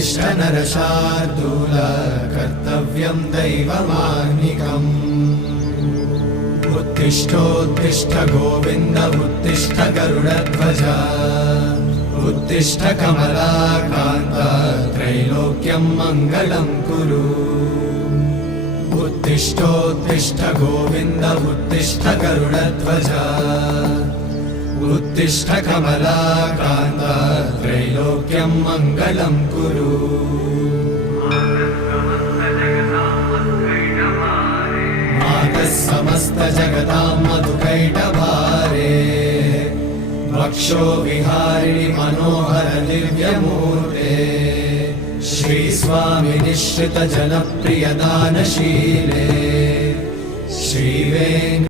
उत्तिष्ठ नरशार्दूल कर्तव्यं दैवमाह्निकम् उत्तिष्ठोत्तिष्ठ गोविन्द उत्तिष्ठ गरुडध्वज उत्तिष्ठ कमलाकान्त त्रैलोक्यं मङ्गलं कुरु उत्तिष्ठोत्तिष्ठ गोविन्द उत्तिष्ठ गरुडध्वज उत्तिष्ठ कमलाकान्त त्रैलोक्यं मङ्गलं कुरु मातः समस्त जगतां मधुकैटभारे वक्षो विहारिणि मनोहर दिव्यमूर्ते श्रीस्वामि निश्रित जनप्रिय दानशीले श्रीवेङ्कटेश्वरी